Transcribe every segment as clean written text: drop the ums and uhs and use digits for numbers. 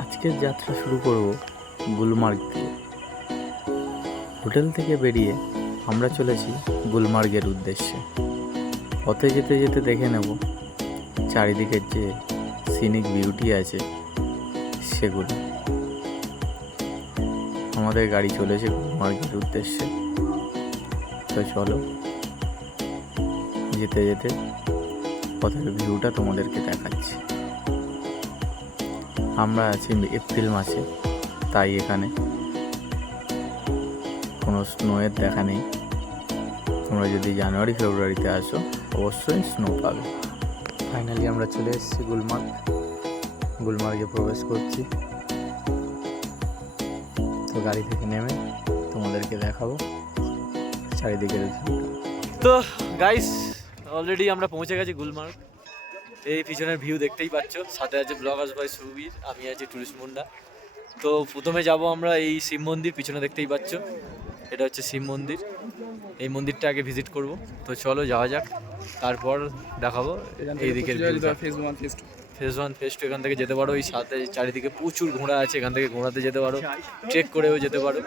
আজকের যাত্রা শুরু করব গুলমার্গ দিয়ে। হোটেল থেকে বেরিয়ে আমরা চলেছি গুলমার্গের উদ্দেশ্যে। পথে যেতে যেতে দেখে নেব চারিদিকের যে সিনিক বিউটি আছে সেগুলো। আমাদের গাড়ি চলেছে গুলমার্গের উদ্দেশ্যে। তো চলো যেতে যেতে পথের ভিউটা তোমাদেরকে দেখাচ্ছি। আমরা আছি এপ্রিল মাসে, তাই এখানে কোনো স্নোয়ের দেখা নেই। তোমরা যদি জানুয়ারি ফেব্রুয়ারিতে আসো অবশ্যই স্নো পাবে। ফাইনালি আমরা চলে এসেছি গুলমার্গে প্রবেশ করছি। তো গাড়ি থেকে নেমে তোমাদেরকে দেখাবো চারিদিকের ভিউ। তো গাইস, অলরেডি আমরা পৌঁছে গেছি গুলমার্গ। এই পিছনের ভিউ দেখতেই পাচ্ছ, সাথে আছে ব্লগার্স বাই সুবীর, আমি আছি টুরিস্ট মুন্ডা। তো প্রথমে যাব আমরা এই শিব মন্দির, পিছনে দেখতেই পাচ্ছ এটা হচ্ছে শিব মন্দির। এই মন্দিরটা আগে ভিজিট করব। তো চলো যাওয়া যাক, তারপর দেখাবো এই দিকের ফেজ 1 ফেজ 2 এখান থেকে যেতে পারো। এই সাথে চারিদিকে প্রচুর ঘোড়া আছে, এখান থেকে ঘোড়াতে যেতে পারো, ট্রেক করেও যেতে পারো,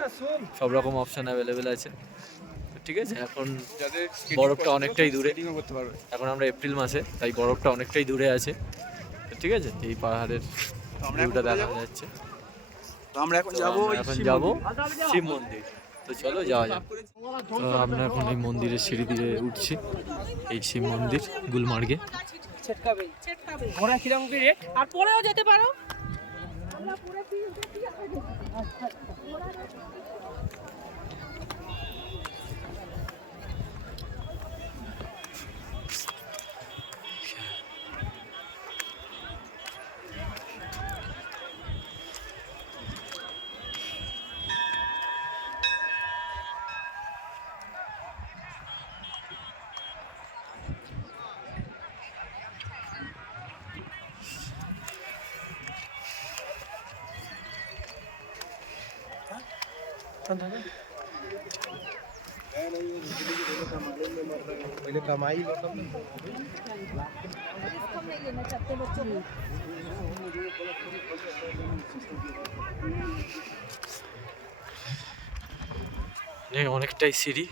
সব রকম অপশান অ্যাভেলেবেল আছে। ঠিক আছে, এখন বরফটা অনেকটাই দূরে, এখন আমরা এপ্রিল মাসে, তাই বরফটা অনেকটাই দূরে আছে। ঠিক আছে, এই পাহাড়ের ভিউটা দেখা যাচ্ছে। আমরা এখন যাবো শিব মন্দির। তো চলো যাওয়া যাক। তো আমরা এখন এই মন্দিরের সিঁড়ি দিয়ে উঠছি, এই শিব মন্দির গুলমার্গে। ঘোড়া কিরকম কি রেট? আর পরেও যেতে পারো। অনেকটাই সিঁড়ি,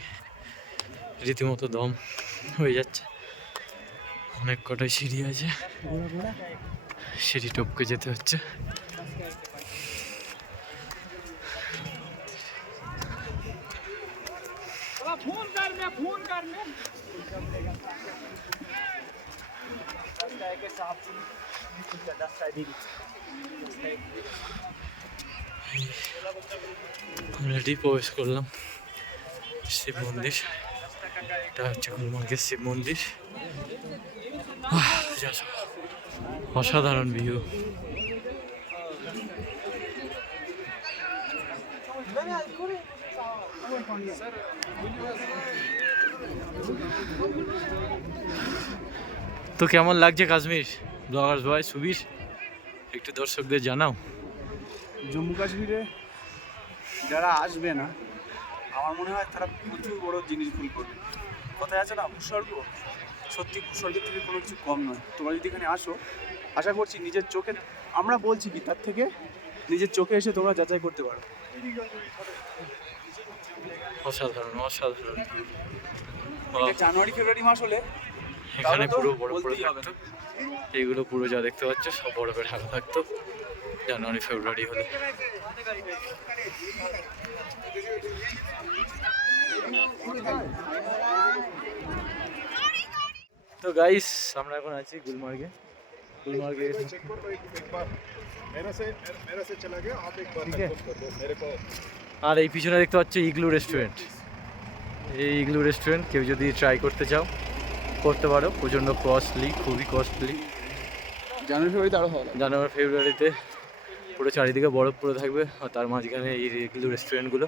রীতিমতো দম হয়ে যাচ্ছে। অনেক কটাই সিঁড়ি আছে, সিঁড়ি টপকে যেতে হচ্ছে। অলরেডি প্রবেশ করলাম শিব মন্দির। এটা হচ্ছে গুলমার্গের শিব মন্দির। অসাধারণ ভিউ। তো কেমন লাগছে কাশ্মীর? ব্লগার্স ভাই সুবীর, একটু দর্শকদের জানাও। জম্মু কাশ্মীরে যারা আসবে না, আমার মনে হয় তারা প্রচুর বড় জিনিস ভুল করবে। কথায় আছে না, ভূস্বর্গ, সত্যি ভূস্বর্গের থেকে কোনো কিছু কম নয়। তোমরা যদি এখানে আসো, আশা করছি নিজের চোখে, আমরা বলছি কি তার থেকে নিজের চোখে এসে তোমরা যাচাই করতে পারো। অসাধারণ অসাধারণ। জানুয়ারি ফেব্রুয়ারি মাস হলে এখানে পুরো বরফ পড়ে থাকতো, এইগুলো পুরো যা দেখতে পাচ্ছ সব বরফে ঢাকা থাকতো জানুয়ারি ফেব্রুয়ারি হলে। তো গাইস, আমরা এখন আছি গুলমার্গে। আর এই পিছনে দেখতে পাচ্ছ ইগলু রেস্টুরেন্ট। এই ইগলু রেস্টুরেন্ট কেউ যদি ট্রাই করতে চাও করতে পারো, প্রচণ্ড কস্টলি, খুবই কস্টলি। জানুয়ারি ফেব্রুয়ারিতে পুরো চারিদিকে বরফ পড়ে থাকবে, আর তার মাঝখানে এই ইগলু রেস্টুরেন্টগুলো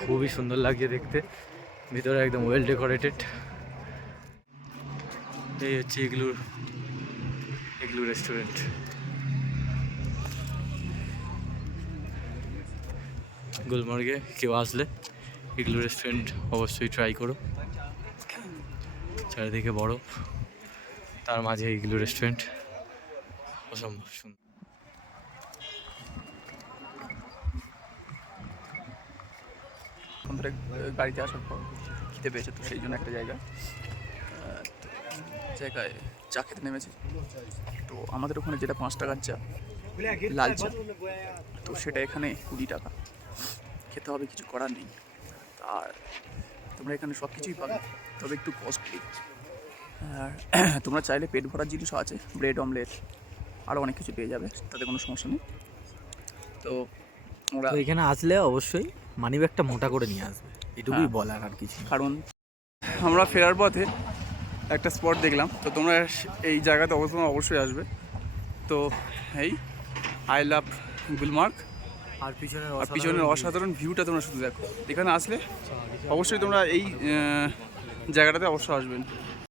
খুবই সুন্দর লাগছে দেখতে। ভিতরে একদম ওয়েল ডেকোরেটেড। এই হচ্ছে ইগলু রেস্টুরেন্ট। গুলমার্গে কেউ আসলে ইগলু রেস্টুরেন্ট অবশ্যই ট্রাই করো। চারিদিকে বরফ, তার মাঝে ইগলু রেস্টুরেন্ট, অসম্ভব সুন্দর। অনেকক্ষণ ধরে গাড়িতে আসার পর খেতে পেয়েছে, তো সেই জন্য একটা জায়গায় চা খেতে নেমেছে। তো আমাদের ওখানে যেটা 5 টাকার চা, লাল চা, তো সেটা এখানে 20 টাকা। খেতে হবে, কিছু করার নেই। আর তোমরা এখানে সব কিছুই পাবে, তবে একটু কস্টলি। আর তোমরা চাইলে পেট ভরার জিনিসও আছে, ব্রেড অমলেট আরও অনেক কিছু পেয়ে যাবে, তাতে কোনো সমস্যা নেই। তো ওরা তো এখানে আসলে অবশ্যই মানি ব্যাগটা মোটা করে নিয়ে আসবে, এটুকুই বলার, আর কিছু না। কারণ আমরা ফেরার পথে একটা স্পট দেখলাম, তো তোমরা এই জায়গাতে অবশ্যই আসবে। তো এই আই লাভ গুলমার্গ। আর পিছনের আর পিছনের অসাধারণ ভিউটা তোমরা শুধু দেখো। এখানে আসলে অবশ্যই তোমরা এই জায়গাটাতে অবশ্যই আসবেন।